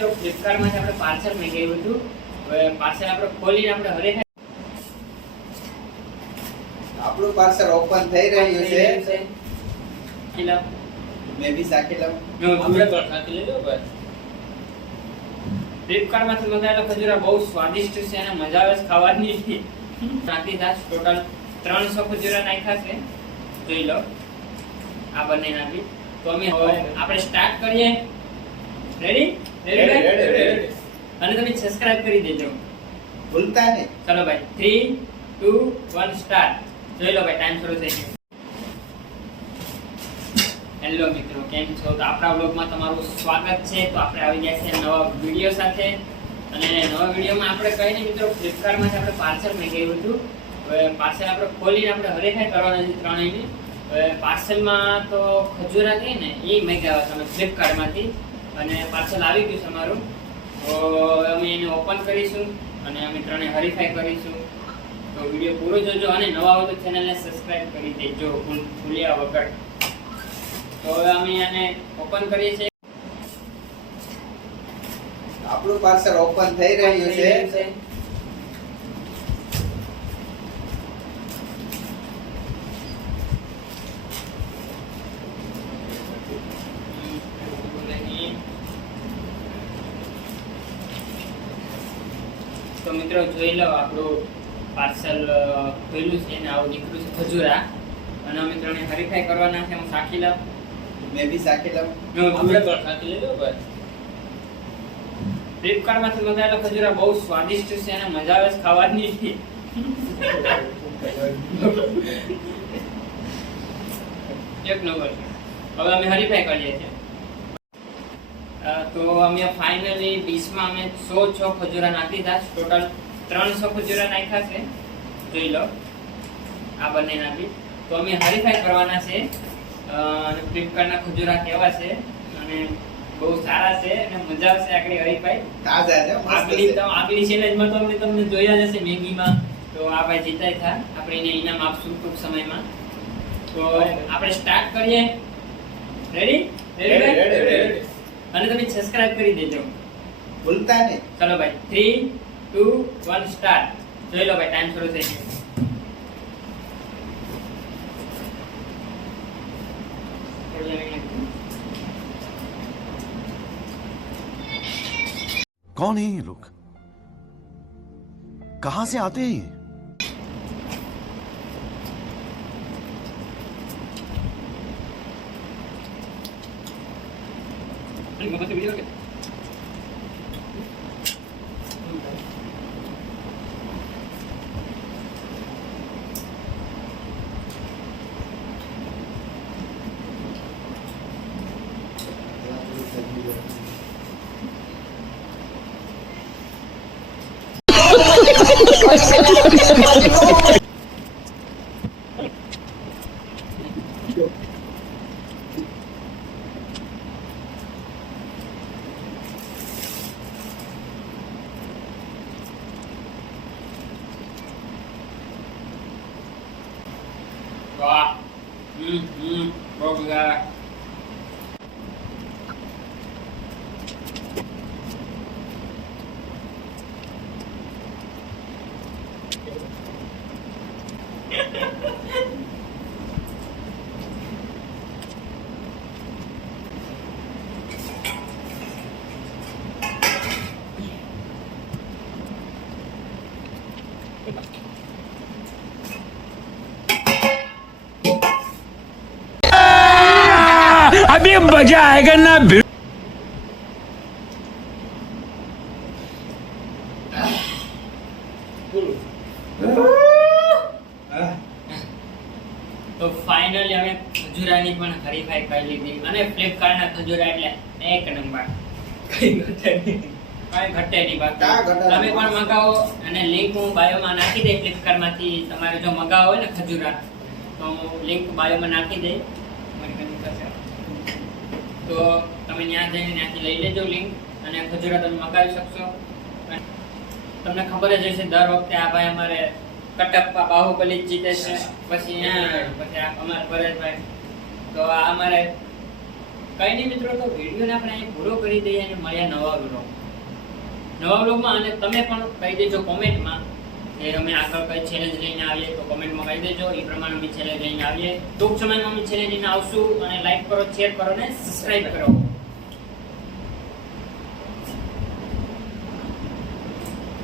તો ફ્લિપકાર્ટ માંથી આપણે પાર્સલ મંગાવ્યું હતું. હવે પાર્સલ આપણે ખોલીને આપણે હરે આપણું પાર્સલ ઓપન થઈ રહ્યું છે. કિલો મે બી સાકી લઉં. આપણે પણ સાકી લેજો ભાઈ. ફ્લિપકાર્ટ માંથી મંગાવેલો ખજૂરા બહુ સ્વાદિષ્ટ છે અને મજા આવે છે ખાવાની. નાખી દાસ ટોટલ 300 ખજૂરા નાખ્યા છે. જોઈ લો આ બંને નાખી. તો અમે આપણે સ્ટાર્ટ કરીએ. રેડી રેડી અને તમે સબસ્ક્રાઇબ કરી દેજો ભૂલતા નહીં. ચલો ભાઈ 3 2 1 સ્ટાર્ટ. જોઈ લો ભાઈ ટાઈમ શરૂ થઈ ગયો. હેલો મિત્રો, કેમ છો? તો આપણા બ્લોગમાં તમારું સ્વાગત છે. તો આપણે આવી ગયા છે નવા વિડિયો સાથે. અને નવા વિડિયોમાં આપણે કઈ નહીં મિત્રો, ફ્લિપકાર્ટ માંથી આપણે પાર્સલ મંગાવ્યું હતું. હવે પાર્સલ આપણે ખોલીને આપણે હરીફાઈ કરવાના છે ત્રણેયની. હવે પાર્સલમાં તો ખજૂરા કહીએ ને એ મંગાવ્યા તમે ફ્લિપકાર્ટ માંથી અને પાર્સલ આવી ગયું છે અમારું. તો અમે એને ઓપન કરીશું અને અમે ત્રણે હરીફાઈ કરીશું. તો વિડિયો પૂરો જોજો અને નવા હોય તો ચેનલને સબસ્ક્રાઇબ કરી દેજો ભૂલ્યા વગર. તો હવે અમે આને ઓપન કરીએ છીએ. આપણું પાર્સલ ઓપન થઈ રહ્યું છે. તો મિત્રો જોઈ લો આપણું પાર્સલ ખોલ્યું છે અને આવું નીકળ્યું છે ખજૂરા. અને અમે ત્રણે હરીફાઈ કરવાના છે. હું સાકી લઉં. મે બી સાકી લઉં. આપણે પણ સાકી લેજો ભાઈ. ફ્લિપકાર્ટ માંથી મંગાવેલો ખજૂરા બહુ સ્વાદિષ્ટ છે અને મજા આવે છે ખાવાની. એક નંબર. હવે અમે હરીફાઈ કરીએ છીએ. તો અમે ફાઇનલી ડીશમાં અમે 106 ખજૂરા નાખી દીધા. ટોટલ 300 ખજૂરા નાખ્યા છે. જોઈ લો આ બંને નાખી. તો અમે હરીફાઈ કરવાના છે અને ફ્લિપકાર્ટના ખજૂરા કેવા છે અને બહુ સારા છે અને મજા આવશે આગળ હરીફાઈ. તાજા છે, મસ્ત છે. આગલી ચેલેન્જમાં તો અમે તમને જોયા જ હશે મેગીમાં. તો આ ભાઈ જીતાય થા. આપણે એને ઇનામ આપશું ટૂંક સમયમાં. તો આપણે સ્ટાર્ટ કરીએ. રેડી રેડી અને તમે સબસ્ક્રાઇબ કરી દેજો ભૂલતા નહીં. ચલો ભાઈ 3 2 1 સ્ટાર્ટ. જોઈ લો ભાઈ ટાઈમ શરૂ થઈ ગયો. कौन है ये लोग? कहां से आते हैं ये? વાહ. બહુ મજા. अभी मजा आएगा ना. તો ફાઇનલી અમે ખજૂરાની પણ હરીફાઈ કરી લીધી અને ફ્લિપકાર્ટના ખજૂરા એટલે એક નંબર. કઈ ઘટે નહીં બાકી. તમે પણ મગાવો અને લિંક હું બાયોમાં નાખી દઈ. ફ્લિપકાર્ટમાંથી તમારે જો મગાવો હોય ને ખજૂરા તો લિંક બાયોમાં નાખી દઈ. તો તમે ત્યાં જઈને ત્યાંથી લઈ લેજો લિંક અને ખજૂરા તમે મગાવી શકશો. તમને ખબર જ હશે દર વખતે આ ભાઈ અમારે કટપ્પા બાહુબલી જ જીતે છે. પછી અમારા પરેશભાઈ તો આ અમારે કઈ નહીં મિત્રો, તો વિડીયોને આપણે અહીં પૂરો કરી દઈએ અને મળ્યા નવા વ્લોગમાં. અને તમે પણ કહી દેજો કોમેન્ટમાં કે અમે આગળ કઈ ચેલેન્જ લઈને આવીએ, તો કોમેન્ટમાં કહી દેજો. એ પ્રમાણે અમે ચેલેન્જ લઈને આવીએ. ટૂંક સમયમાં અમે ચેલેન્જ લઈને આવશું. અને લાઈક કરો, શેર કરો અને સબસ્ક્રાઇબ કરો.